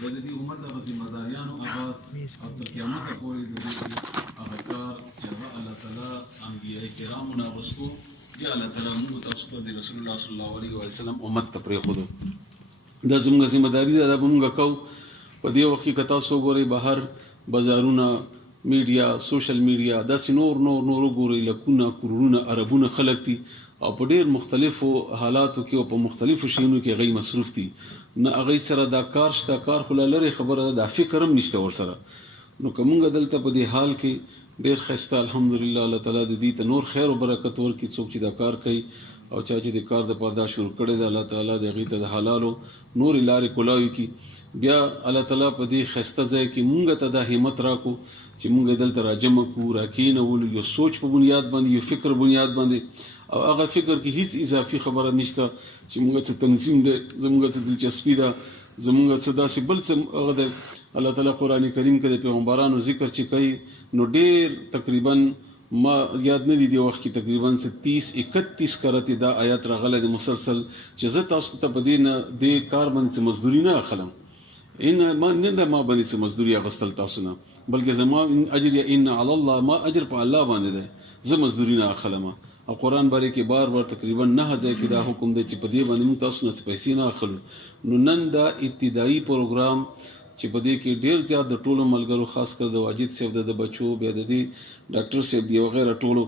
د دې عمر د ذمہ داریانو هغه او تر قیامت پورې د دې هغه کار چې الله تعالی انبیاء کرامو نه غوښتو یا الله تعالی موږ تاسو ته د رسول الله صلی الله علیه وسلم امت ته پرېښودو. دا زموږ ذمہ داری ده، دا به موږ کوو. په دې وخت کې که تاسو وګورئ بهر بازارونه، میډیا، سوشل میډیا، داسې نور وګورئ، لکونه کورونه عربونه خلک دي او په ډېر مختلفو حالاتو کې او په مختلفو شیانو کې هغوی مصروف دي. نه هغوی سره دا کار شته، کار خو لا لرې خبره ده، دا فکر هم نشته ورسره. نو که موږ دلته په دې حال کې ډېر ښایسته الحمدلله الله تعالی د دې ته نور خیر او برکت ورکړي. څوک چې دا کار کوي او چا چې د کار دپاره دا شروع کړی ده، الله تعالی د هغوی ته د حلالو نورې لارې کولاوي کړي. بیا الله تعالی په دې ښایسته ځای کې موږ ته دا همت راکړو چې موږ دلته راجمع کړو، راکېنولو، یو سوچ په بنیاد باندې، یو فکر بنیاد باندې. او هغه فکر کې هیڅ اضافي خبره نشته چې موږ څه تنظیم ده، زموږ څه دلچسپي ده، زموږ څه داسې بل څه هغه ده. الله تعالی قرآن کریم کې د پیغمبرانو ذکر چې کوي نو ډېر تقریبا ما یاد نه دي د وخت کې تقریبا 30-31 کرته دا آیات راغله د مسلسل چې زه تاسو ته په دې نه د کار باندې مزدوري نه اخلم. ان ما نه ده ما باندې مزدوري اغستل تاسو نه، بلکې زما اجر یا ان علی الله، ما اجر په الله باندې ده، زه مزدوري نه اخلم. او قرآن باره کې بار تقریبا 9 ځای کې دا حکم دی چې په دې باندې موږ تاسو نه پیسې نه اخلو. نو نن دا ابتدایي پروګرام چې په دې کې ډېر زیات د ټولو ملګرو، خاص کر د واجد صاحب د بچو، بیا د دې ډاکټر صاحب دی وغیره ټولو،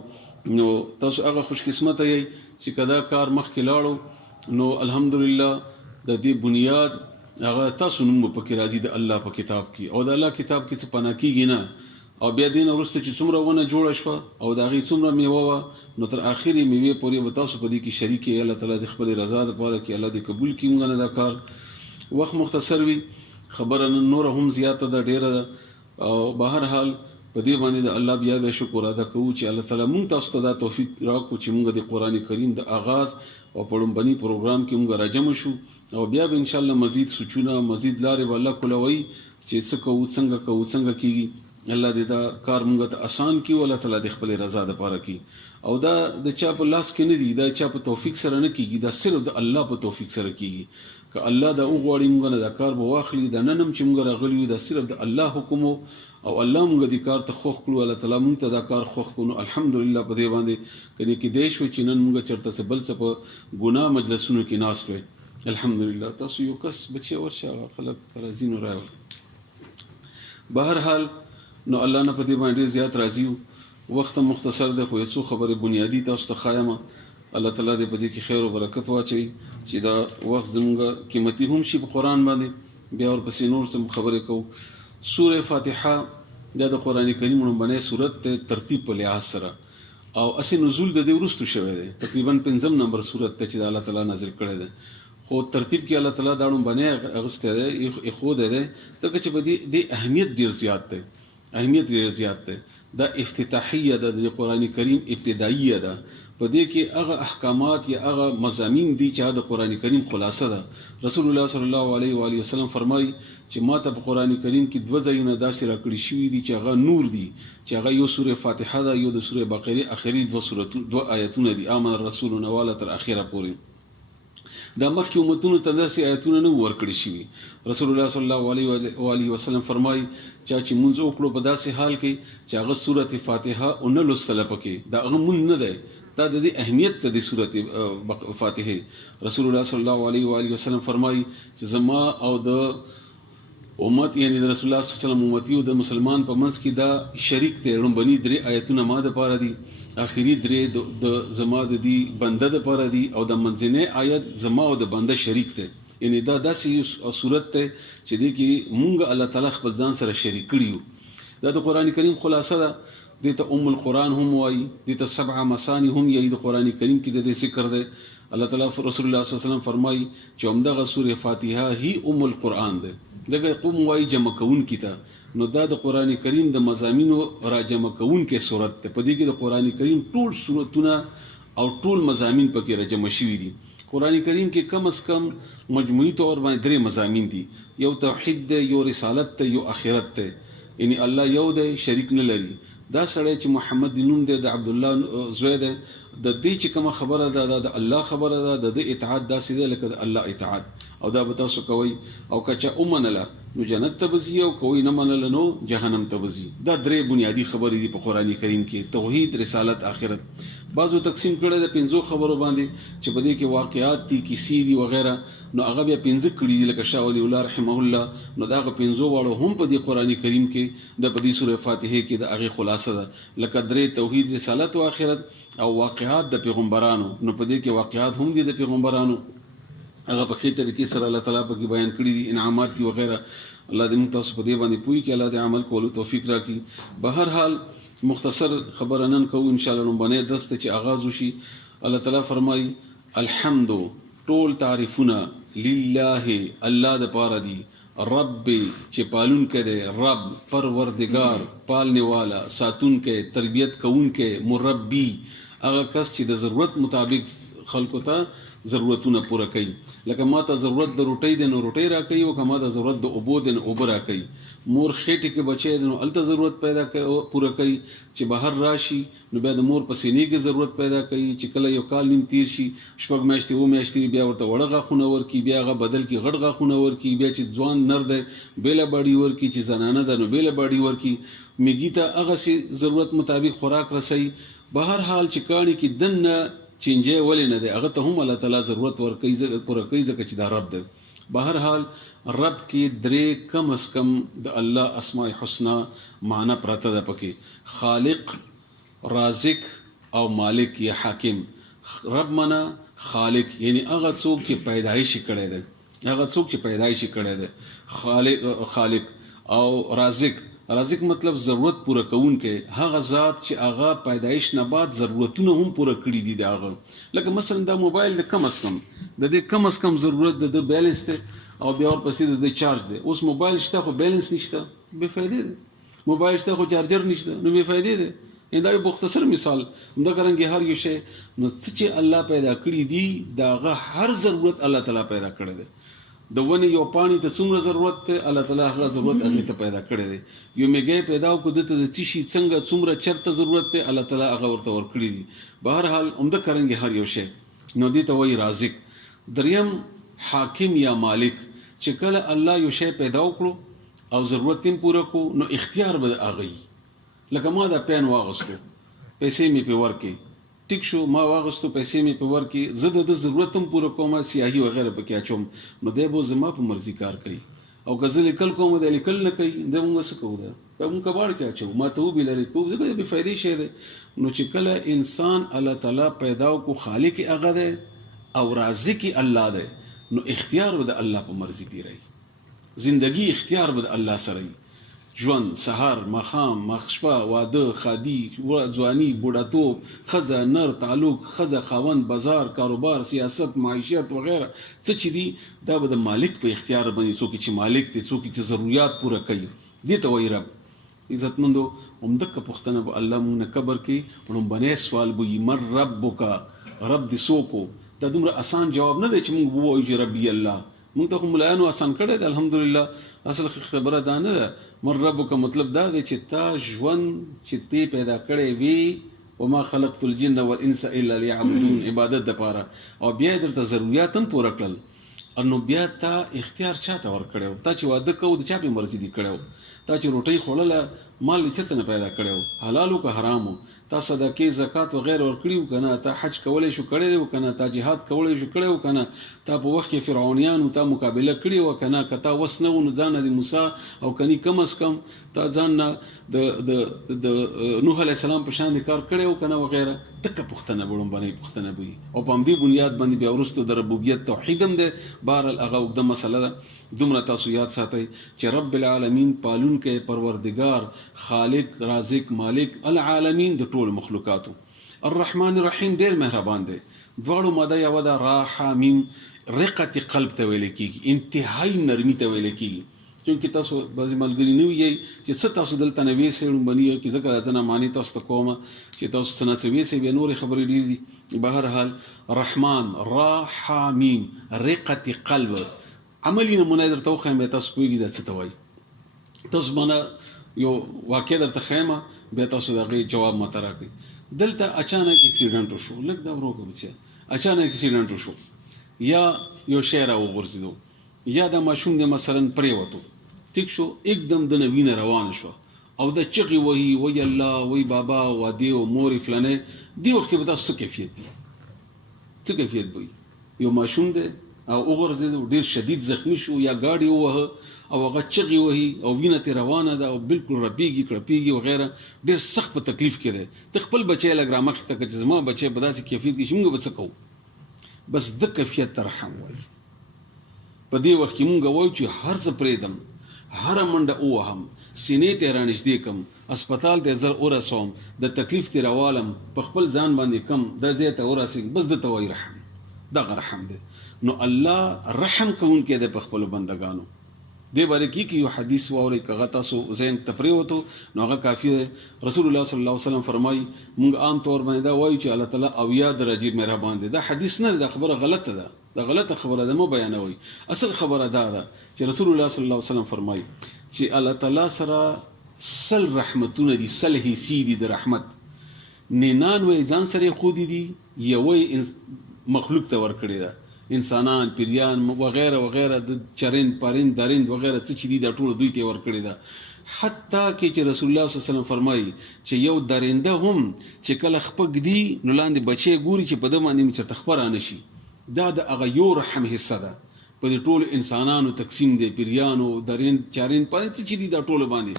نو تاسو هغه خوش قسمته یئ چې کدا کار مخکې لاړو نو الحمدلله د دې بنیاد هغه تاسو نوم پکې راځي د الله په کتاب کې، او د الله کتاب کې څه پناه کېږي نه. او بیا دین وروسته چې څومره ونه جوړه شوه او د هغې څومره میوه وه، نو تر آخرې میوې پورې به تاسو په دې کې شریک یې. الله تعالی د خپلې رضا دپاره کې الله دې قبول کړي موږ نه دا کار. وخت مختصر وي، خبره نن نوره هم زیاته ده، ډېره ده. او بهر حال په دې باندې د الله بیا شکر ادا کوو چې الله تعالی موږ تاسو ته دا توفیق راکړو چې موږ د قرآن کریم د آغاز او په لومبني پروګرام کې موږ راجمع شو. او بیا به انشاءالله مزید سوچونه، مزید لارې به الله کولوي چې څه کوو، څنګه کېږي. الله دې دا کار موږ ته آسان کړي، الله تعالی د خپلې رضا دپاره کړي. او دا د چا په لاس کې نه دي، دا چا په توفیق سره نه کېږي، دا صرف د الله په توفیق سره کېږي. که الله دا وغواړي موږ نه دا کار به واخلي. دا نن هم چې موږ راغلي یو دا صرف د الله حکم او الله موږ دې کار ته خوښ کړو، الله تعالی موږ ته دا کار خوښ کړو. نو الحمدلله په دې باندې کني کېدای شو چې نن موږ چېرته څه بل څه په ګناه مجلسونو کې ناست وی. الحمدلله تاسو یو کس بچی ورشه خلک راځي نو راوړي. بهر حال نو الله نه په دې باندې زیات راضي وو. وخت مختصر ده خو یو څو خبرې بنیادی تاسو ته ښایم. الله تعالی دې په دې کې خیر او برکت واچوي چې دا وخت زموږ قیمتي هم شي په قرآن باندې. بیا ورپسې نور څه خبرې کوو. سوره فاتحه دا د قرآن کریم لومړنۍ سورت ته ترتیب په لحاظ سره او اصل نزول د دې وروسته شوی دی، تقریبا 5 نمبر سورت ته چې الله تعالی نازل کړی دی. خو ترتیب کې الله تعالی دا لومړنۍ اغستی دی، ایښودی دی، ځکه چې په دې اهمیت ډېر زیات دی. دا افتتاحیه ده د قرآن کریم، ابتدائیه ده. په دې کې هغه احکامات یا هغه مضامین دي چې د قرآن کریم خلاصه ده. رسول الله صلی الله علیه و آله وسلم فرمایي چې ماته په قرآن کریم کې 2 ځایونه داسې راکړي شوي دي چې هغه نور دي، چې هغه یو سوره فاتحه ده، یو د سوره بقره اخري 2 آیتونه دي، آمن الرسول نواله تر اخره پورې. دا مخکې امتونو ته داسې آیتونه نه ورکړي شوي. رسول الله صلی الله علیه و آله وسلم فرمایي چې مونځ وکړو په داسې حال کې چې هغه سورة فاتحه ونه لوستله پکې، دا هغه مونځ نه دی. دا د دې اهمیت ته د سورة فاتحه. رسول الله صلی الله علیه و آله وسلم فرمایي چې زما او د امت یعنی د رسول الله صلی الله علیه وسلم امتی او د مسلمان په منځ کې دا شریک دی. لومبني 3 آیتونه ما دپاره دي، آخري 3 د زما د دې بنده دپاره دي، او د منځنی آیت زما او د بنده شریک دی. یعنی دا داسې یو صورت دی چې دې کې مونږ الله تعالی خپل ځان سره شریک کړي یو. دا د قرآن کریم خلاصه ده. دې ته القرآن هم وایي، دې ته 7 مثاني هم یې د قرآن کریم کې د دې ذکر دی. الله تعالی رسول الله صلی الله علیه وسلم فرمایي چې همدغه سوره فاتحه هی القرآن ده. دغه قوم وایي جمع کون کی ته. نو دا د قرآن کریم د مضامینو را جمع کون کې صورت ده. په دې کې د قرآن کریم ټول سورتونه او ټول مضامین پکې را جمع شوي دي. قرآن کریم کې کم از کم مجموعي طور باندې 3 مضامین دي. یو توحید ده، یو رسالت ده، یو آخرت ده. یعنی الله یو دی، شریک نه لري. دا سړی چې محمد نوم دی د عبد الله زوی دی، د دې چې کومه خبره ده د الله خبره ده، د اطاعت داسې ده لکه د الله اطاعت. او دا به تاسو کوئ او که چا ومنله نو جنت ته به ځي او کوئی نه منله نو جهنم ته به ځي. دا درې بنیادي خبرې دي په قرآن کریم کې: توحید، رسالت، آخرت. بعضو تقسیم کړی د 5 خبرو باندې چې په دې کې واقعات دي، کیسې دي وغیره، نو هغه بیا 5 کړي دي لکه شاه ولی الله رحمه الله. نو دا هغه 5 واړو هم په دې قرآن کریم کې د په دې سورې فاتحه کې د هغې خلاصه ده. لکه 3 توحید، رسالت او آخرت، او واقعات د پیغمبرانو. نو په دې کې واقعات هم دي د پیغمبرانو، هغه په ښې طریقې سره الله تعالی پکې بیان کړي دي، انعامات دي وغیره. الله دې موږ تاسو په دې باندې پوي کې الله دې عمل کولو توفیق راکړي. به هر حال مختصر خبره نن کوو ان شاء الله. لومبنی درس ته چې آغاز وشي، الله تعالی فرمایي الحمد، ټول تعریفونه لله، الله د پاره دي، رب چې پالونکی دی، رب پروردگار، پالنے والا، ساتونکی، تربیت کوونکی، مربی، هغه کس چې د ضرورت مطابق خلکو ته ضرورتونه پوره کوي. لکه ما ته ضرورت د روټۍ دی نو روټۍ راکوي، او که ما ته ضرورت د اوبو دی نو اوبه راکوي. مور خېټې کې بچی دی نو هلته ضرورت پیدا پوره کوي. چې بهر راشي نو بیا د مور په سینې کې ضرورت پیدا کوي. چې کله یو کال نیم تیر شي، 6 میاشتې 7 میاشتې، بیا ورته وړه غاښونه ورکړي، بیا هغه بدل کړي غټ غاښونه ورکړي. بیا چې ځوان نر دی بیله باډي ورکړي، چې زنانه ده نو بیله باډي ورکړي. میږي ته هغسې ضرورت مطابق خوراک رسوي. به هر حال چې کاڼي کې دننه چینجی ولې نه دی، هغه ته هم الله تعالی ضرورت ورکوي، پوره کوي، ځکه چې دا رب دی. به هر حال رب کې 3 کم از کم د الله اسماء حسنا معنی پراته ده پکې: خالق، رازق او مالک یا حاکم. رب معنا خالق، یعنی هغه څوک چې پیدایش کړی دی، هغه څوک چې پیدایش کړی دی، خالق. او رازق مطلب ضرورت پوره کوونکی، هغه ذات چې هغه پیدایش نه بعد ضرورتونه هم پوره کړي دي د هغه. لکه مثلا دا موبایل د کم از کم د دې کم از کم ضرورت د بیلنس دی، او بیا ورپسې د چارج دی. اوس موبایل شته خو بیلنس نشته، بې فایدې دی. موبایل شته خو چارجر نشته، نو بې فایدې دی. دا یو مختصر مثال. همدارنګه هر یو شی نو څه چې الله پیدا کړي دي د هغه هر ضرورت الله تعالی پیدا کړی دی. د ونې یو پاڼې ته څومره ضرورت دی، الله تعالی هغه ضرورت هغې ته پیدا کړی دی. یو میږی پیدا وکړو، دته د څه شي څنګه څومره چرته ضرورت دی، الله تعالی هغه ورته ورکړي دي. به هر حال همدارنګه هر یو شی نو دې ته وایي رازق. 3 حاکم یا مالک. چې کله الله یو شی پیدا وکړو او ضرورت یې پوره کړو نو اختیار به د هغه وي. لکه ما دا پین واغستو، پیسې مې پې ورکړې، ټیک شو، ما واغستو، پیسې مې پې ورکړې، زه د ضرورت هم پوره کوم، سیاهي وغیره پکې اچوم، نو دی به زما په مرضي کار کوي. او که زه لیکل کوم دی لیکل نه کوي، دی موږ څه کوو؟ دی په موږ کباړ کې اچوو، ما ته وبې لرې کوو، ځکه بې فایدې شی دی. نو چې کله انسان الله تعالی پیدا وکړو، خالق یې هغه دی او رازق یې الله دی، نو اختیار به د الله په مرضي تېروي. زندگی اختیار به د الله سره وي. ژوند، سهار، ماښام، ماخشپه، واده، خادي، ځواني، بوډاتوب، ښځه، نر، تعلق، ښځه، خاوند، بازار، کاروبار، سیاست، معیشت وغیره څه چې دي دا به د مالک په اختیار باندې. څوک چې مالک دی، څوک چې ضرورت پوره کوي، دې ته وایي رب. عزتمندو همدغه پوښتنه به الله موږ نه قبر کې لومبنی سوال به وي: من ربک؟ رب دې څوک و؟ دا دومره اسان جواب نه دی چې موږ ووایو چې ربي الله. موږ ته خو ملایانو آسان کړی دی الحمدلله. اصل خبره دا نه ده. من ربک مطلب دا دی چې تا ژوند چې تی پیدا کړی وي، وما خلقت الجن والانس الا ليعبدون، عبادت دپاره، او بیا درته ضرورت هم پوره کړل. نو بیا تا اختیار چاته ورکړی و؟ تا چې واده کوو د چا پې مرضي دې کړی و؟ تا چې روټۍ خوړله مال دې چېرته نه پیدا کړی و؟ حلال و که حرام و؟ تا صدقې، زکات وغیره ورکړي وو که نه؟ تا حج کولی شو کړی دی و که نه؟ تا جهاد کولی شو کړی و که نه؟ تا په وخت کې فرعونیانو تا مقابله کړې وه که نه؟ که تا وس نه و نو ځان نه د موسی او کني کم از کم تا ځان نه د نوح علیه السلام په شان د کار کړی و که نه وغیره. دقه پوښتنه به لومبنۍ پوښتنه به وي، او په همدې بنیاد باندې بیا وروستو د ربوبیت توحید هم دی. بهرحال هغه اوږده مسله ده. دومره تاسو یاد ساتئ چې رب العالمین پالونکی، پروردگار، خالق، رازق، مالک العالمین د ټولو مخلوقاتو. الرحمن الرحیم ډېر مهربان دی. دواړو ماده یوه ده، را حامیم. رقت قلب ته ویل کېږي، انتهایی نرمي ته ویل کېږي. چونکې تاسو بعضې ملګري نه ویئ چې څه تاسو دلته نه ویسئ لومبني کې، ځکه راځه نه معنی تاسو ته کومه چې تاسو څه نه څه ویسئ، بیا نورې خبرې ډېرې دي. به هر حال رحمان، را حامیم، رقت قلب. عملي نمونه درته وښیم، بیا تاسو پوهېږي دا څه ته وایي. تاسو مانه یو واقع درته ښیم، بیا تاسو د هغې جواب ماته راکړئ. دلته اچانک اکسیډنټ وشو، لږ دا ورو کړه بچیه، اچانک اکسیډنټ وشو یا یو شی را وغورځېدو، یا دا ماشوم دی مثلا پریوتو ټیک شو एकदम د نوینه روان شو او د چغي وای الله وای بابا و دیو مور فلانه دی وخت به تاسو کیفیت دي څه کیفیت وي یو ماشوم دی او وګورځي ډیر شدید زخمی شو یا گاډي وه او هغه چغي وهي او وینه ته روانه ده او بالکل رپیږي کړپیږي وغیرہ ډیر سخت په تکلیف کې ده ته خپل بچی لګرامخ ته چې زما بچی په داسې کیفیت کې شمږ بسکو بس د کیفیت ترحم وای په دې وخت کې مونږ وایو چې هر څه پرېدم هر منډه وهم سینې ته رانږدې کم هسپتال ته زر ورسوم د تکلیف ته راوالم په خپل ځان باندې کم د ځای ته ورسېږم بس د توای رحم دغه رحم دی نو الله رحم کوونکی دی په خپلو بندګانو دې باره کې یو حدیث واورئ که هغه تاسو ذهن ته پرېوتو نو هغه کافي دی رسول الله صلی الله علیه وسلم فرمایي موږ عام طور باندې دا وایو چې الله تعالی اویا درجې مهربان دی دا حدیث نه دا خبره غلطه ده دا غلطه خبره ده مو بیانوي اصل خبره دا ده چې رسول الله صلی الله علیه وسلم فرمایي چې الله تعالی سره سل رحمتونه دي سل حصې دي د رحمت 99 ځان سره خو دي یوې مخلوق ته ورکړي ده انسانان پیریان وغیرہ وغیرہ د چرند پرند درند وغیرہ څه چې دي دا ټول دوی ته ورکړي ده حتی کې چې رسول الله صلی الله علیه وسلم فرمایي چې یو درنده هم چې کله خپګ دي نو لاندې بچي ګوري چې په دې باندې چې تخبر نه شي دا د هغه یو رحم حصہ ده په دې ټول انسانانو تقسیم دي پیریانو درند چرند پرند څه چې دي دا ټول باندې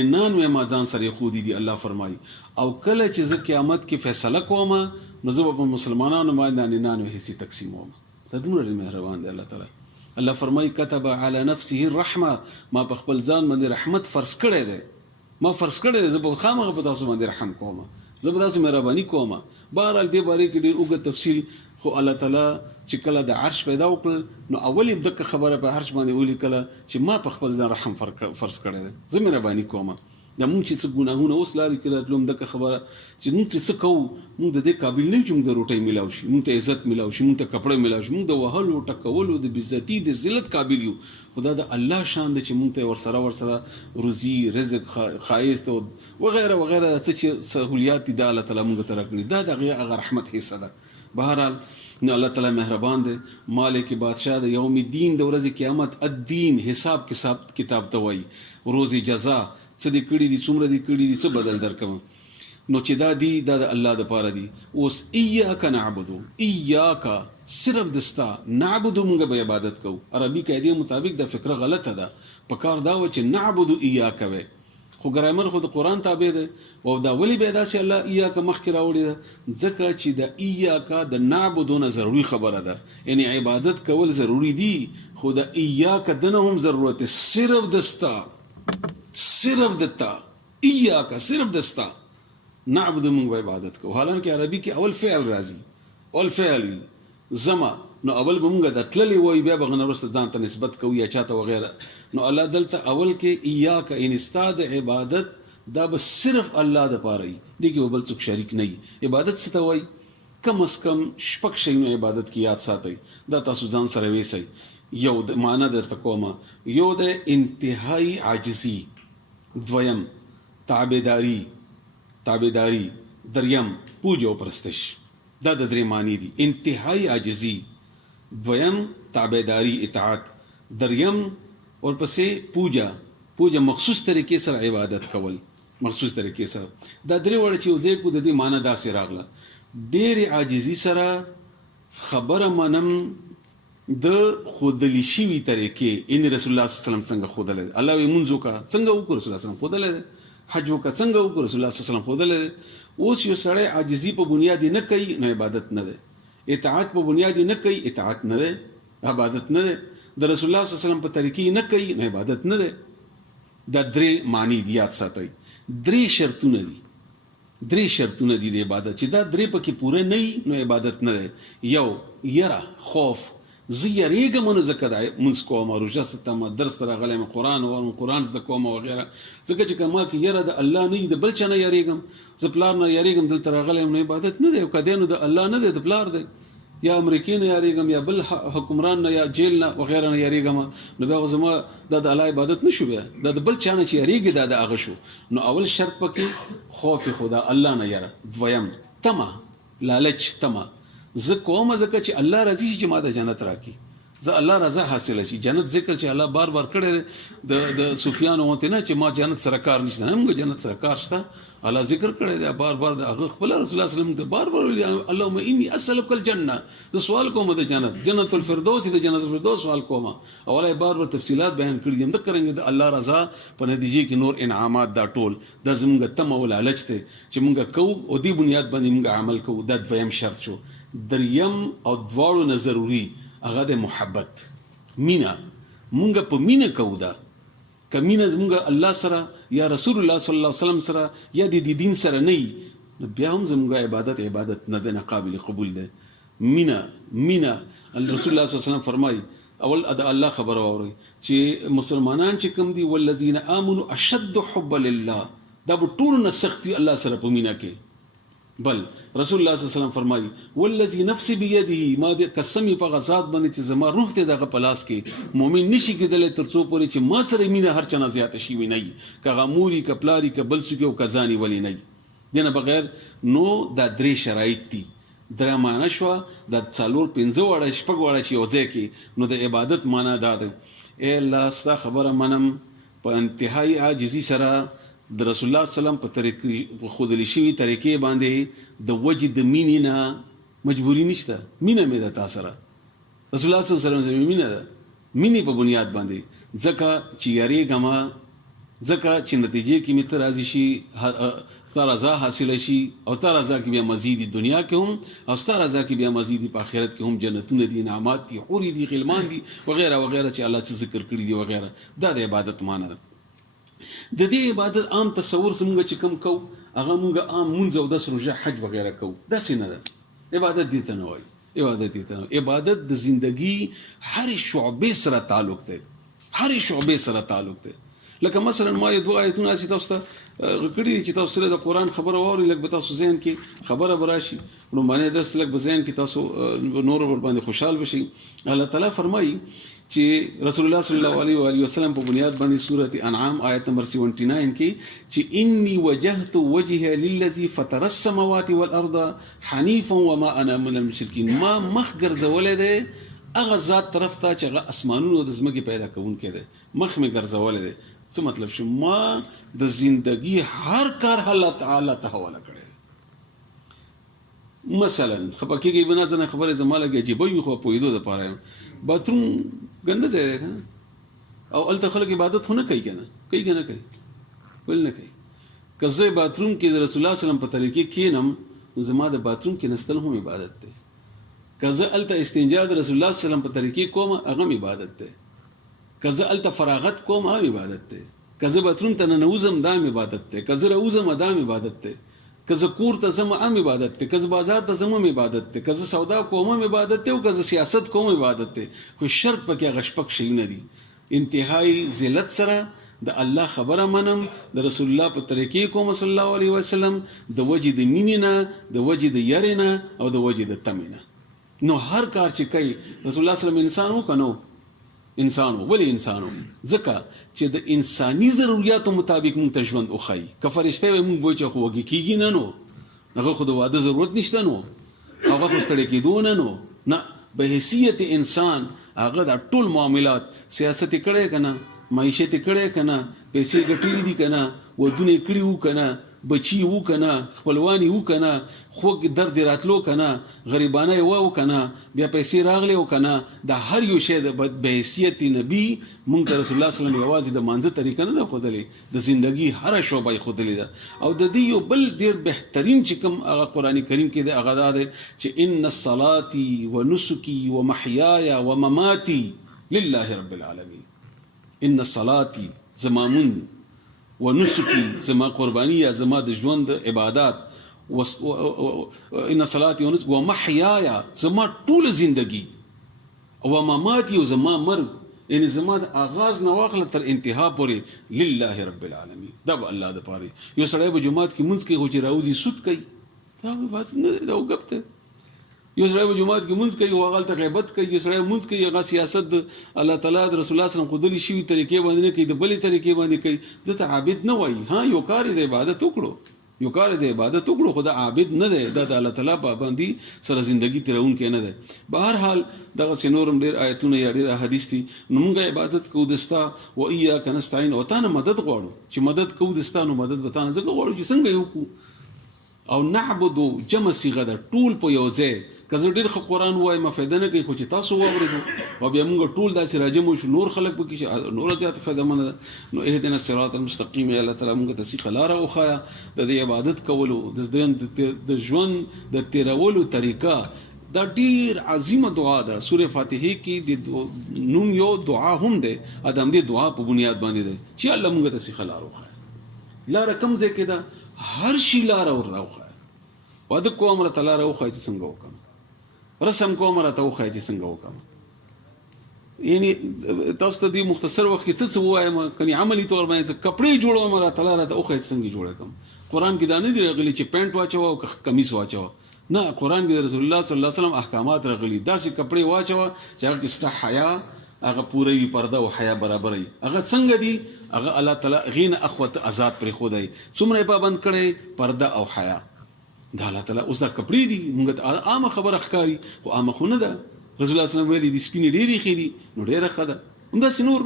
99 ما ځان سره خو دي الله فرمایي او کله چې ز قیامت کې فیصله کوم نو زه په مسلمانانو باندې 99 حصے تقسیموم دا دومره مهربان دی الله تعالی الله فرمایي كتب على نفسه الرحمه ما په خپل ځان باندې رحمت فرض کړی دی ما فرض کړی دی زه به خامخا په تاسو باندې رحم کوم زه به تاسو مهرباني کوم بهرحال دې باره کې ډېر اوږد تفصیل خو الله تعالی چې کله د عرش پیدا وکړ نو اول یې دغه خبره په عرش باندې ولیکله چې ما په خپل ځان رحم فرض کړی دی زه مهرباني کوم دا مونږ چې څه ګناهونه اوس لارې کې راتلو دغه خبره چې مونږ چې څه کوو مونږ د دې قابل نه یو چې مونږ د روټۍ میلاو شي مونږ ته عزت میلاو شي مونږ ته کپړه میلاو شي مونږ د وهلو ټکولو د بېعزتي د ذلت قابل یو خدا د الله شان دی چې مونږ ته ورسره روزي رزق ښایست وغیره وغیره څه چې سهولیات دي د الله تعالی مونږ ته راکړي دا د هغه رحمت حصه ده بهرحال نو الله تعالی مهربان دی مالک بادشاہ دی یوم الدین د ورځې قیامت الدین حساب کتاب ته وایي روز جزا څه دې کړي دي څومره دې کړي دي څه بدل درکوم نو چې دا دی دا د الله دپاره دي اوس ایاک نعبدو ایاک صرف دستا نعبدو موږ به عبادت کوو عربي قاعدې مطابق دا فکره غلطه ده په کار دا و چې نعبدو ایاک وی خو ګرامر خو د قرآن تابع ده او دا ولې به دا چې الله ایاک مخکې راوړي ده ځکه چې د ایاک د نعبدو نه ضروري خبره ده یعنی عبادت کول ضروري دي خو د ایاک دنه هم ضرورت صرف دستا صرف دتا ایاک صرف دستا نعبد من عبادت کو حالانکه عربي کې اول فعل راځي اول فعل زما نو اول به موږ د تللی وای بیا به غنورسته ځان ته نسبت کوو یا چاته وغیرہ نو الله دلته اول کې ایاک ان استاد عبادت دا به صرف الله د پاره دی کې بل څوک شریک نه وي عبادت څه ته وای کم از کم شپږ شیونه عبادت کې یاد ساتئ دا تاسو ځان سره وېسئ یو د معنا درته کومه یو د انتهایی عاجزی دویم تابعداری دریم پوجا او پرستش دا د درې معنی دي انتهایی عاجزی دویم تابعداری اطاعت دریم اور پسې پوجا مخصوص طریقې سره عبادت کول مخصوص طریقې سره دا درې وړ چې وزې کو د دې معنی داسې راغله ډېر عاجزی سره خبره منم د خودلی شوی طریقې ان رسول الله صلی الله علیه وسلم څنګه خودل الله وی منځو کا څنګه وکړ رسول الله صلی الله علیه وسلم خودل حج وکړه څنګه وکړ رسول الله صلی الله علیه وسلم خودل اوس یو سړی عاجزی په بنیاد نه کوي نو عبادت نه ده اطاعت په بنیاد نه کوي اطاعت نه ده عبادت نه ده د رسول الله صلی الله علیه وسلم په طریقې نه کوي نو عبادت نه ده دا درې معنی دي یاد ساتئ درې شرطونه دي د عبادت چې دا درې پکې پوره نه وي نو عبادت نه ده یو یره خوف زه یریږم نو ځکه دا مونځ کوم روژه ستم درس ته راغلی قرآن وایم قرآن زده کوم وغیره ځکه چې که ما کې یره د الله نه وي د بل چا نه یریږم زه پلار نه یریږم دلته راغلی یم نو عبادت نه دی او که دی نو د الله نه دی د پلار دی یا امریکې نه یریږم یا بل حکمران نه یا جیل نه وغیره نه یریږم نو بیا خو زما دا د الله عبادت نه شو بیا دا د بل چا نه چې یریږي دا د هغه شو نو اول شرط پکې خوف خدا الله نه یره دویم طمع لالچ طمع زه کوم ځکه چې الله راضي شي چې ما ته جنت راکړي زه الله رضا حاصله شي. جنت ذکر چې الله بار بار کړی د سفیان وته نه چې ما جنت سره کار نشته، نه موږ جنت سره کار شته. الله ذکر کړی دی بار بار د هغه خپل رسول الله صلی الله علیه وسلم ته بار بار اللهم انی اسالک الجنه، زه سوال کوم د جنت الفردوس، د جنت الفردوس سوال کوم. اوله بار بار تفصيلات بیان کړی دي. د کرنګ د الله رضا په نتیجې کې نور انعامات دا ټول د زموږ تم او لالچ ته چې موږ کوو او دی بنیاد باندې موږ عمل کوو. دا دویم شرط شو. دریم او دواړو نه ضروري هغه د محبت، مینا. مونږ په مینا کوو. دا که مینا زمونږ الله سره یا رسول الله صلی الله علیه وسلم سره یا د دین سره نه وي، بیا هم زمونږ عبادت نه ده، نه قابل قبول ده. مینا رسول الله صلی الله علیه وسلم فرمایي اول د الله خبر اوري چې مسلمانان چې کوم دي والذین آمنوا اشد حب لله، دا به ټول نه سختی الله سره په مینا کې. بل رسول الله صلی الله علیه وسلم فرمایي والذي نفسي بيده، ما د قسمی په غزاد باندې چې زما روح ته دغه پلاس کې مؤمن نشي کېدل ترڅو پورې چې ما سره مینه هر چا نه زیات شي وي نه، که غموري که پلاری که بل څوک او کزانی ولی نه. دنه بغیر نو دا درې شرایط دي. درې معنا شو د څلور پنځه وړه شپږ وړه چې یو ځای کې نو د عبادت معنا دا ده. اے الله ستا خبره منم په انتهایی عاجزي سره د رسول الله سلام په طریقې خودلی شوی طریقې باندې د وجه د مینې نه مجبوری نشته. مینه مې ده تاسو سره، رسول الله صلی الله علیه وسلم مینه ده، مینې په بنیاد باندې ځکه چې یریږم، ځکه چې نتیجې کې مې ته راضي شي، ستا رضا حاصله شي، او ستا رضا کې بیا مزید دنیا کې هم، او ستا رضا کې بیا مزید په آخرت کې هم جنتونه دي، انعامات دي، حوري دي، غلمان دي وغیرہ وغیرہ چې الله چې ذکر کړی دي وغیرہ. دا د عبادت معنی ده. د دې عبادت عام تصور څنګه چې کوم کو هغه مونږ عام مونږ او د روزه حج وغیرہ کو، دا څه نه ده. عبادت دي ته نه وای، عبادت دي ته نه. عبادت د زندگی هر شعبې سره تعلق ده، هر شعبې سره تعلق ده. لکه مثلا ما یو دوه آیتونه چې تاسو ته کړي چې تاسو سره د قران خبره ووري، لکه به تاسو ذهن کې خبره براشي نو باندې درس لکه به ذهن کې تاسو نور ور باندې خوشحال بشي. الله تعالی فرمایي چې رسول الله صلی الله علیه و آله وسلم په بنیاد باندې سورۃ انعام آیت نمبر 79 کې چې انی وجهت وجهي للذي فطر السماوات والارض حنيفا وما انا من المشركين، ما مخ ګرځولې ده هغه ذات طرف ته چې هغه اسمانونو د ځمکې پیدا کوونکی ده، مخ مې ګرځولې ده. څه مطلب شو؟ ما د زندگی هر کار الله تعالی ته حواله کړی. مثلا خپکیږي بنا ځنه خبره زماله کې چې به خو پویدو د پاره باتروم ګنده ځای ده کنه، او الته خلک عبادت هونه کوي کنه، کوي کنه کوي ول نه کوي. کزه باتروم کې د رسول الله صلی الله علیه وسلم په طریقې کېنم، زما د باتروم کې نستل هم عبادت ده. کزه الته استنجا د رسول الله صلی الله علیه وسلم په طریقې کوم هغه عبادت ده. کزه الته فراغت کوم هغه عبادت ده. کزه باتروم ته ننوزم دا عبادت ده. کزه راوزم دا عبادت ده. کزه کور ته زم ام عبادت ده. کزه بازار ته زم عبادت ده. کزه سودا کوم عبادت ده، او کزه سیاست کوم عبادت ده. خو شرط پکې غشپک شي نه دي. انتهایی ذلت سره د الله خبره منم، د رسول الله په طریقې کوم صلی الله علیه وسلم، د وجه د مینې نه، د وجه د یری نه، او د وجه د تمې نه. نو هر کار چې کوي رسول الله صلی الله علیه وسلم انسان وکنو، انسانو ولی انسانو ځکه چې د انساني ضرورتو مطابق مونږ ته ژوند وخی. که فرشته وي مونږ به چې خو وږي کېږي نه، نو هغه خو د واده ضرورت نشته، نو هغه خو ستړی کېدو نه به حیثیت انسان هغه د ټول معاملات سیاست کړی که نه، معیشت کړی که نه، پیسې ګټلې دي که نه، ودونه یې کړي وو که نه، بچی وو که نه، خپلواني وو که نه، خوږ درد راتلو که نه، غریبانه یې وو که نه، بیا پیسې راغلی وو که نه، د هر یو شی د بحیثیت نبي مونږ ته رسول الله صلی الله علیه وسلم یوازې د مانځه طریقه نه ده ښودلې، د زندګي هره شعبه یې ښودلې ده. او د دې یو بل ډېر بهترین چې کوم هغه قرآن کریم کې دی هغه دا دی چې ان صلاتي ونسکي ومحیاي ومماتي لله رب العالمین. ان صلاتي زما مون، ونسکی زما قربانی یا زما د ژوند عبادات، ان صلاتي ونسکی ومحیاي زما ټول زندگی، او مماتي او زما مرګ، یعنی زما د آغاز نه واخله تر انتها پورې لله رب العالمین. دا به الله د پاره. یو سړی به جمعات کې منځ کې غو چې راوځي سود کوي، دا بات نه دا وګپته. یو سړی په جماعت کې منځ کوي او هغه ته غیبت کوي، یو سړی منځ کوي هغه سیاست د الله تعالی د رسول الله صلی الله علیه وسلم قدلی شوی طریقې باندې نه کوي، د بلې طریقې باندې کوي، دته عابد نه وایي. ها یو کار د عبادت وکړو، یو کار دی عبادت وکړو خو دا عابد نه دی دا د الله تعالی پابندي سره زندگی تیرونکی نه دی. به هر حال دغسې نورم ډېر آیتونه یا ډېر احادیث دي. نو موږ عبادت کوو د ستا و ایاک نستعین او تا نه مدد غواړو چې مدد کوو د ستا نو مدد به تا نه ځکه غواړو چې څنګه یې وکړو. او نعبدو جمع صیغه ده ټول په یو ځای. که زه ډېر ښه قرآن ووایم فایده نه کوي خو چې تاسو واورېدو او بیا موږ ټول داسې راجمع شو نور خلک پکې چې نوره زیاته فایدهمنده ده. نو اهدنا الصراط المستقیم یا الله تعالی موږ ته صحیحه لاره وښایه د دې عبادت کولو د ژوند د تېرولو طریقه. دا ډېر عظیمه دعا ده. سورې فاتحې کې د نوم یو دعا هم دی د همدې دعا په بنیاد باندې دی چې الله موږ ته صحیحه لاره وښایه. لاره کوم ځای کې ده هر شي لاره ورته وښایه. واده کوم راته لاره وښایه چې څنګه وکړم. رسم کوم راته وښایه چې څنګه وکړم. یعنی تاسو ته دې مختصر وخت کې څه ووایم کني عملي طور باندې کپړې جوړوم راته راته وښایه چې څنګه جوړه کړم. قرآن کې دا نه دي راغلي چې پینټ واچوه او کمیس واچوه. نه قرآن کې د رسول الله صلی الله علیه وسلم احکامات راغلي. داسې کپړې واچوه چې هغه کې ستا حیا هغه پوره وي پرده او حیا برابر وي. هغه څنګه دي هغه الله تعالی غین اخوت آزاد پرېښودی څومره پابند کړی پرده او حیا. دا الله تعالی اوس دا کپړې دي موږ ته عامه خبره ښکاري خو عامه خو نه ده. رسول الله صلی الله علیه وسلم ویلي دي سپینې ډېرې ښې دي نو ډېره ښه ده. همداسې نور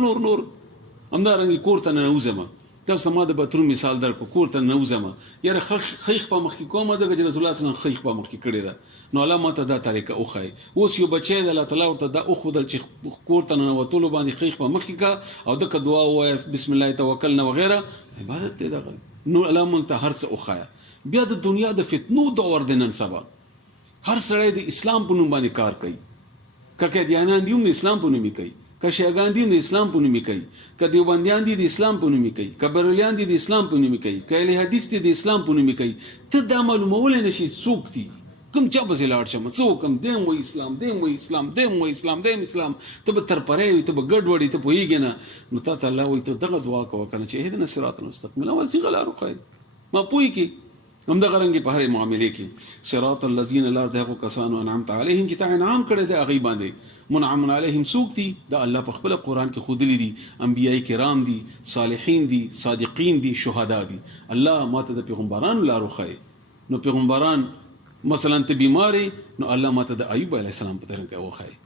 همدارنګې کور ته ننوځم. تاسو ته ما د باتروم مثال درکړو. کور ته ننوځم یاره خیخ په مخکې کومه ځکه چې رسول الله صلی الله علیه وسلم خیخ په مخکې کړې ده. نو الله ماته دا طریقه وښایي. اوس یو بچی د الله تعالی ورته دا وښودل چې کور ته ننوتلو باندې خیخ په مخکې کا او دغه دعا ووایه بسم الله توکلنا وغیره عبادت دی دغه. نو الله مونږ ته هر څه وښایه. بیا د دنیا د فتنو دور دی نن سبا. هر سړی د اسلام په نوم باندې کار کوي. که قیدیانان دي هم د اسلام په نوم یې کوي. که شیعګان دي هم د اسلام په نوم یې کوي. که دیوبندیان دي د اسلام په نوم یې کوي. که بریلیان دي د اسلام په نوم یې کوي. که اهل حدیث دي د اسلام په نوم یې کوي. ته دا معلومولی نه شي څوک دي کوم چا پسې لاړ شم څه وکړم. دیم وایي اسلام دیم وایي اسلام دیم وایي اسلام دیم اسلام. ته به ترپری وي ته به ګډوډ وي ته پوهېږې نه. نو تا ته الله وایي ته دغه دعا کوه که نه چې اهدنا الصراط المستقیم اول صیغه لار وښایه ما پوهېږي. همدغه رنګې په هرې معاملې کې صراط الذین لار د هغو کسانو انعمت علیهم چې تا انعام کړی دی هغوی باندې. منعم علیهم څوک دي دا الله په خپله قرآن کې ښودلي دي. انبیاء کرام دي صالحین دي صادقین دي شهدا دي. الله ما ته د پیغمبرانو لار وښایي. نو پیغمبران مثلا ته بیماری نو الله ماته د ایوب علیه السلام په طریقه وښایي.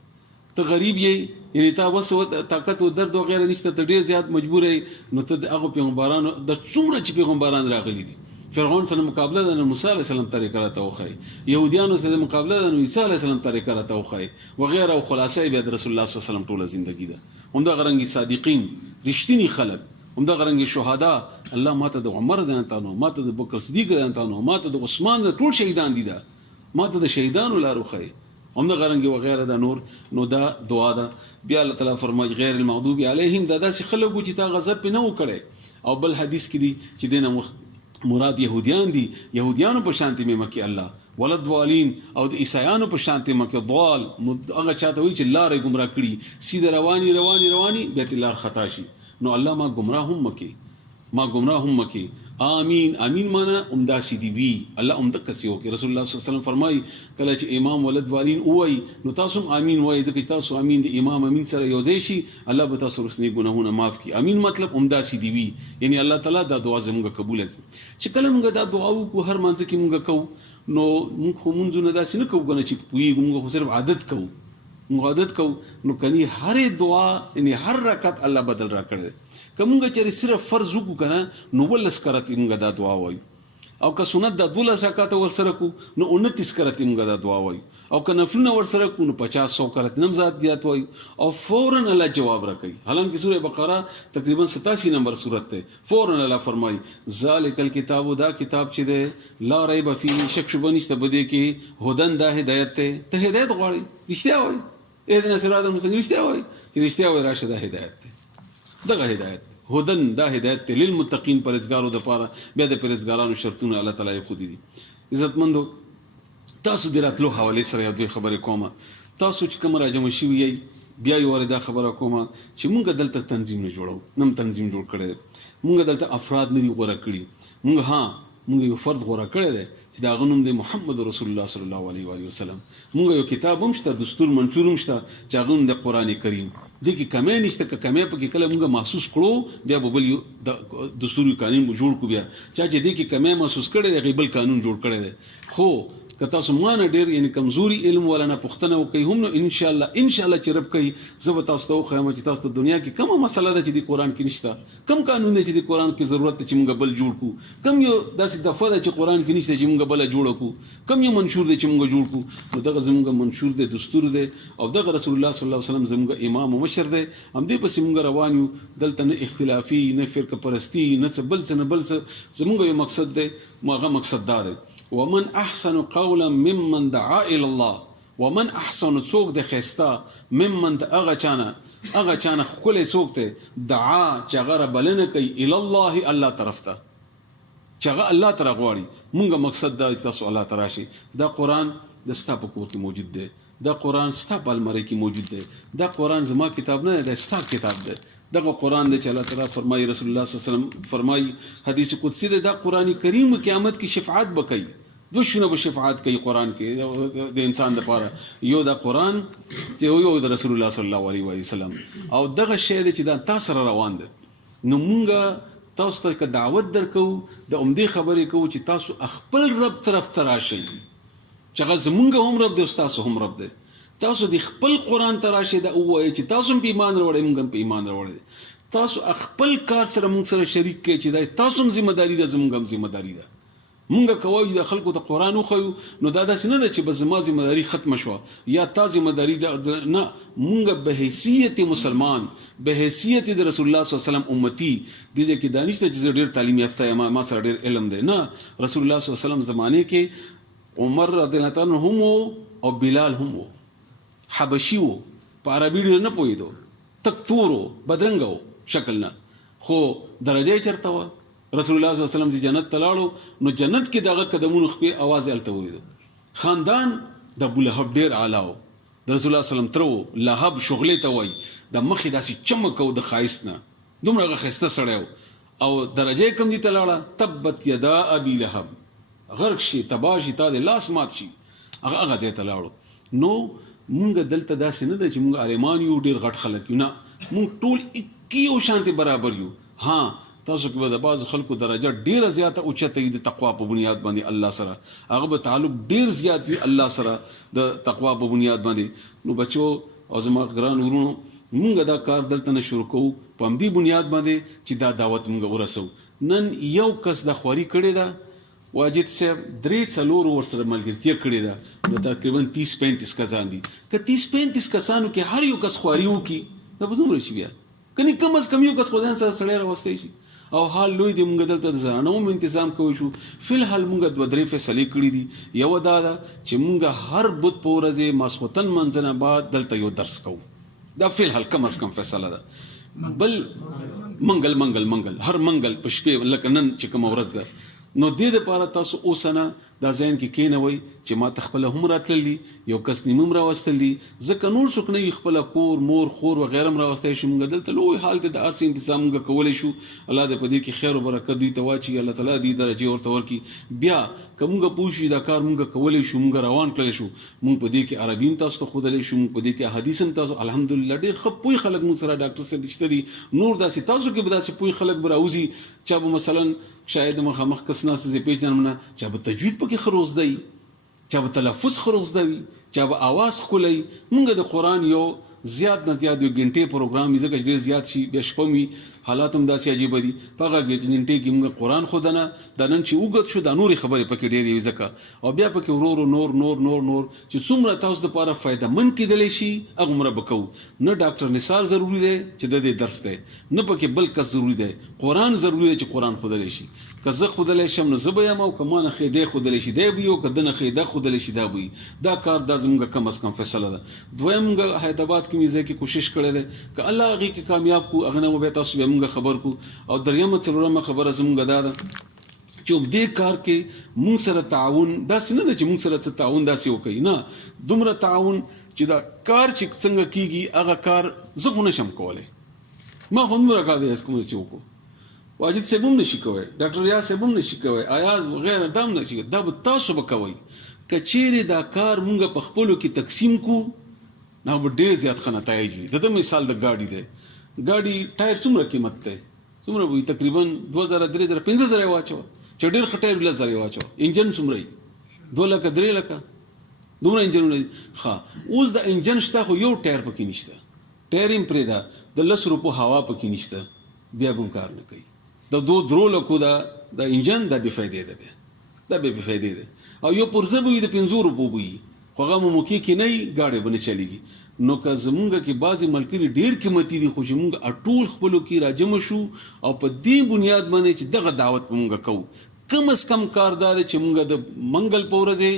ته غریب یې یعنی تا بس طاقت و درد وغیره نشته ته ډېر زیات مجبور یې نو ته د هغو پیغمبرانو د څومره چې پیغمبران راغلي دي فرعون سره مقابله ده نو موسی علیه السلام طریقه راته وښایي. یهودیانو سره مقابله ده نو عیسی علیه السلام طریقه راته وښایي وغیره. او خلاصه بیا د رسول الله صلی الله علیه وسلم ټوله زندگی ده. همدغه رنګې صادقین رښتیني خلک همدغه رنګې شهدا الله ماته د عمر رضی ماته د بکر صدیق رضی ماته د عثمان ټول شهیدان دي ده ماته د شهیدانو لار وښایي. همدغه رنګې وغیره د نور. نو دا دعا ده. بیا الله تعالی فرمایي غیر المغضوب علیهم دا داسې خلک وو چې تا غضب پې نه و کړی. او بل حدیث کې دي چې دینه مراد یهودیان دي. یهودیانو په شانتي مې مکې الله ولضالین او د عیسایانو په شانتي مکې ضال هغه چاته وایي چې لارې ګمراه کړي سیده رواني بیا لار خطا شي. نو الله ما ګمراه هم مکې. آمین معنا امداسي دی وی الله امدک سی وکي. رسول الله صلی الله علیه وسلم فرمایي کله چې امام ولضالین وایي نو تاسو آمین وایي ځکه چې تاسو آمین د امام امین سره یو ځای شي الله به تاسو رسنی ګناهونه معاف کړي. امین مطلب امداسي دی وی یعنی الله تعالی دا دعا زموږ قبول کړي. چې کله موږ دا دعا وکړو هر مانځ کې موږ کوو نو موږ خو مونځونه داسې نه کوو کنه چې پوهېږو موږ خو صرف عادت کوو نو کني هرې دعا یعنی هر رکعت الله بدل را کړی. که مونږ چېرې صرف فرض وکړو که نه نو 19 کرتې مونږ دا دعا وایو. او که سنت دا 12 رکعته ورسره کړو نو 29 کرتې مونږ دا دعا وایو. او که نفلونه ورسره کړو نو 50-100 کرتې هم زیات وایو. او فوراً الله جواب راکوي. حالانکه سورې بقره تقریبا 87 نمبر سورت دی. فوراً الله فرمایي ذالک الکتاب دا کتاب چې دی لا ریب فیه شک شبه نشته په دې کې هدن دا هدایت دی. ته هدایت غواړې رښتیا وایي اهدنا الصراط المستقیم رښتیا وایي چې رښتیا وایي راشه دا هدایت دی. دغه هدایت هدن دا هدایت للمتقین پرهیزګارو دپاره. بیا د پرهیزګارانو شرطونه الله تعالی یې ښودي دي. عزتمندو تاسو د راتلو حوالې سره یو دوې خبرې کومه. تاسو چې کوم راجمع شوي یئ بیا یو وارې دا خبره کومه چې مونږ دلته تنظیم نه جوړو نم تنظیم جوړ کړی. مونږ دلته افراد نه دي غوره کړي. مونږ یو فرد غوره کړی دی چې د هغه نوم دی محمد رسول الله صلی الله علیه وسلم. مونږ یو کتاب هم شته دستور منشور هم شته چې هغه نوم دی قرآن کریم. دې کې کمی نشته که کمی پکې کله موږ محسوس کړو بیا به بل یو دستوري قانون جوړ کړو بیا چا چې دې کې کمی محسوس کړی دی بل قانون جوړ کړی دی خو که تاسو مانه ډېر یعنی کمزوري علم والا نه پوښتنه وکړئ هم نو ان شاء الله چې رب کوي زه به تاسو ته وښیم چې تاسو ته دنیا کې کومه مسله ده چې د قرآن کې نشته کوم قانون دی چې د قرآن کې ضرورت دی چې موږ بل جوړ کړو کوم یو داسې دفعه ده چې قرآن کې نشته چې موږ بل جوړ کړو کوم یو منشور دی چې موږ جوړ کړو نو دغه زموږ منشور دی دستور دی او دغه رسول الله صلی الله علیه وسلم زموږ امام او مشر دی همدې پسې موږ روان یو دلته نه اختلافي نه فرقه پرستی نه څه بل څه زموږ یو مقصد دی هغه مقصد دا دی ومن احسن قولا ممن دعا الى الله ومن احسن څوک د خستا ممن هغه چانه خپل څوک ته دعا چې هغه بلنه کوي الى الله الله طرف ته چې هغه الله تعالی غواړي مونږه مقصد دا چې تاسو الله تعالی شي دا قران د ستا په کور کې موجود دی دا قران ستا په الماری کې موجود دی دا قران زما کتاب نه دی ستا کتاب دی دغه قران دی چې الله تعالی فرمایي رسول الله صلی الله علیه وسلم فرمایي حدیث قدسی دی دا قرآن کریم قیامت کې شفاعت وکړي دوشونه به شفاعت کوي قرآن کې د انسان لپاره یو دا قرآن چې یو د رسول الله صلی الله علیه وسلم او دغه شی دی چې دا تاسو سره روان دی نو مونږه تاسو ته دعوت درکو د عمدي خبرې کوو چې تاسو خپل رب طرف ته راشئ چې هغه زمونږ هم رب دی تاسو هم رب دی تاسو د خپل قرآن ته راشئ دا ووایئ چې تاسو هم په ایمان راوړئ موږ هم په ایمان راوړئ تاسو خپل کار سره موږ سره شریک کړئ چې دا تاسو هم ذمہ داری ده زموږ هم ذمہ داری ده مونږ کوو د خلکو ته قرآن وښیو نو دا داسې نه ده چې بس زما ذمہ داری ختم شوه یا تا ذمہ داری ده نه مونږ به حیثیت مسلمان به حیثیت د رسول الله صلی الله علیه وسلم امتی دې کې دانش ته چې ډېر تعلیم یافته یم ما سره ډېر علم دی نه رسول الله صلی الله علیه وسلم زمانه کې عمر رضی الله عنه هم او بلال هم حبشي وو په عربي ډېر نه پوهېدو تک تورو بدرنګ وو شکل نه خو درجه چرته وه رسول الله صلی الله علیه وسلم چې جنت ته لاړو نو جنت کې دغه قدمونو خپې आवाज الته وېدو خاندان د ابو لهب ډېر اعلی و د رسول الله صلی الله علیه وسلم تر لهب شغلې ته وای د مخې داسې چمک او د خایست نه دومره خسته سړیو او درجه کم دي ته لاړه تبت یدا ابي لهب غرق شي تباشي تا د لاس مات شي هغه ځای ته لاړو نو مونږ دلته داسې نه ده چې مونږ عالمان یو ډېر غټ خلک یو نه مونږ ټول یو شانتي برابر یو ها تاسو کې به د بعض خلکو درجه ډیره زیاته اوچته وي د تقوا په بنیاد باندې الله سره هغه به تعلق ډیر زیات وي الله سره د تقوا په بنیاد باندې نو بچو او زما ګران ورونو مونږ دا کار دلته نه شروع کوو په همدې بنیاد باندې چې دا دعوت مونږ ورسو نن یو کس د خواري کړی ده واجد صاحب 3-4 ورسره ملګرتیا کړې ده نو تقریبا 30-35 کسان دي که 30-35 کسانو کې هر یو کس خواري وکړي دا به څومره شي بیا کني کم از کم یو کس خدای سره سړی راوستی شي او حال لوی دی مونږ دلته د زنانو هم تنظیم کوو شو فلحال مونږ 2-3 فیصلې کړې دي یو دا ده چې مونږ هر بت په ورځې ماسخوتن منځنه بعد دلته یو درس کوو دا فلحال کم از کم فیصله ده بل منګل هر منګل په شپې لکه نن چې کوم ورځ ده نو دې لپاره تاسو اوسنه دا ځین کې کینوي چې ما تخپل هم راتللی یو کس نیمم راوستل دي ځکه نور څوک نه خپل کور مور خور وغیرہ راوستای شي مونږ دلته لوی حالت د اسې تنظیم کولای شو الله دې په دې کې خیر او برکت دې تواچي الله تعالی دې درجه ورته ورکي بیا کومه پوښي دا کار مونږ کولای شو مونږ روان کړل شو مونږ په دې کې عربیم تاسو ته خودلې شو مونږ په دې کې حدیثم تاسو الحمدلله ډېر خپوي خلک مو سره ډاکټر سره رښتې دي نور داسې تاسو کې به داسې پوي خلک براوزي چې مثلا شاید مخامخ کس ناس زی پیژنم نه چې به تجوید پکې خروز دی چې به تلفظ خروز دی چې به आवाज خولي مونږ د قران یو زیات نه زیات یو غنټه پروګرام یې ځکه ډیر زیات شي بیا شپه می حالات هم داسې عجیب دي پغه غنټه کې موږ قران خودنه د نن چې وګت شو د نوري خبرې پکې ډېرې ځکه او بیا پکې ورور نور چې څومره تاسو د لپاره فائدہ من کېدلی شي هغه مر بکو نه ډاکټر نثار ضروری دی چې د دې درس دی نه پکې بل کس ضروری دی قران ضروری دی چې قران خودلی شي که زه خودلی شم نو زه به یم او که ما نه خېدې خودلی شي دی به یو که د نه خېده خودلی شي دا به دا کار د زموږ کم از کم فیصله ده دویم موږ حیدرآباد کې میزه کې کوشش کړې ده که الله هغه کې کامیاب کو هغه نه به تاسو به موږ خبر کو او دریمه څلورمه خبره زموږ دا ده چې دې کار کې موږ سره تعاون داسې نه ده چې موږ سره تعاون داسې وکړي نه دومره تعاون چې دا کار چې څنګه کیږي هغه کار زه خو نشم کولی ما هم راکړه دې کوم څه وکړو واجد صاحب هم نشي کوي ډاکټر ریاض صاحب هم نشي کوي آیاز وغیرہ دام نشي دا به تاسو به کوي کچېره دا کار مونږ په خپلو کې تقسیم کو نه به ډېر زیات ښه نتایج وي. د مثال د ګاډي دی، ګاډي ټایر څومره قیمت دی؟ څومره وي؟ تقریبا 2000 3000 5000 یې واچوه، چې ډېر ښه ټایر 10,000 یې واچوه. انجن څومره وي؟ 2 لکه 3 لکه دومره انجنونه دي. ښه اوس د انجن شته خو یو ټایر پکې نشته، ټایر یې پرېږده، د 10 روپو هوا پکې نشته، بیا به هم کار نه کوي. د 2 لکو د انجن دا بې فایدې ده، بیا دا بې فایدې ده. او یو پرزه به وي د 50 روپو به وي، خو هغه مو موقع کې نه وي، ګاډی به نه چلېږي. نو که زمونږ کې بعضې ملګري ډېر قیمتي دي، خو چې مونږ ټول خپلو کې راجمع شو او په دې بنیاد باندې چې دغه دعوت به مونږ کوو، کم از کم کار دا دی چې مونږ د منګل په ورځې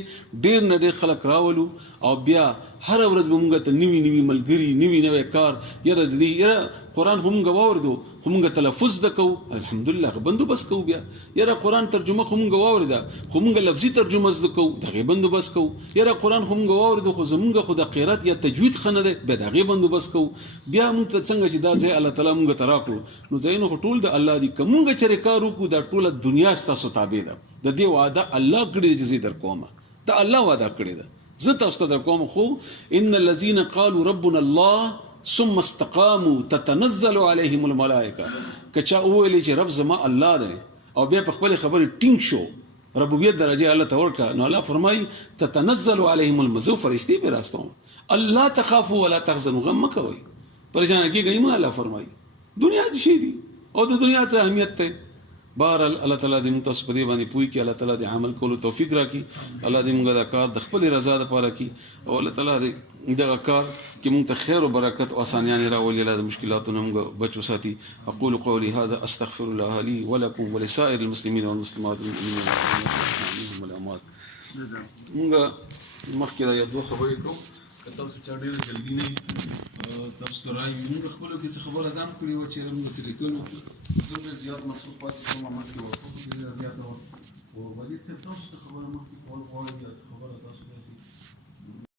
ډېر نه ډېر خلک راولو او بیا هره ورځ به مونږ ته نوي ملګري، نوی کار. یاره د دې یاره قرآن خو مونږ واورېدو، خو مونږ تلفظ د کوو، الحمدلله هغه بندوبست کوو. بیا یاره قرآن ترجمه خو مونږ واورېده، خو مونږ لفظي ترجمه زده کوو، د هغې بندوبست کوو. یاره قرآن خو مونږ واورېدو، خو زمونږ خو د قرات یا تجوید ښه نه دی، بیا د هغې بندوبست کوو. بیا مونږ ته څنګه چې دا ځای الله تعالی مونږ ته راکړو، نو ځایونه خو ټول د الله دي. که مونږ چېرې کار وکړو، دا ټوله دنیا ستاسو تابع ده. د دې وعده الله کړې ده چې زه در کومه، دا الله وعده کړې ده، زه تاسو ته در کوم. خو ان الذين قالوا ربنا الله ثم استقاموا تتنزل عليهم الملائکه، که چا وویلې چې رب زما الله دی او بیا په خپل خبرې ټینګ شو، ربوبیت درجه الله ته ورکړه، نو الله فرمایي تتنزل عليهم الملائکه، فرشتي به راستوم، الله تخافوا ولا تحزنوا، غم مه کوئ، پریشان کېږئ مه. الله فرمایي دنیا څه شی دي او د دنیا څه اهمیت دی. بهرحال الله تعالی دې موږ تاسو په دې باندې پوي کړي، الله تعالی دې عمل کولو توفیق راکړي، الله دې موږ دا کار د خپل رضا لپاره کړي، او الله تعالی دې دغه کار کې موږ ته خیر او برکت او اسانیان راولي، الله د مشکلاتو موږ بچو ساتي. اقول قولي هذا استغفر الله لي ولكم ولسائر المسلمين والمسلمات المؤمنين والاموات. موږ مخکې دا یو دوه خبرې کوو، که تاسو چا ډېره جلدي نه تاسو ته رایې وي، موږ خپلو کې څه خبره ځان کړې وه چې موږ څه لیکلو، زه ډېر زیات مصروف پاتې شوم، مخکې ورکړو ډېره زیاته وه. او ولید صاحب تاسو ته خبره مخکې کول غواړئ یا خبره تاسو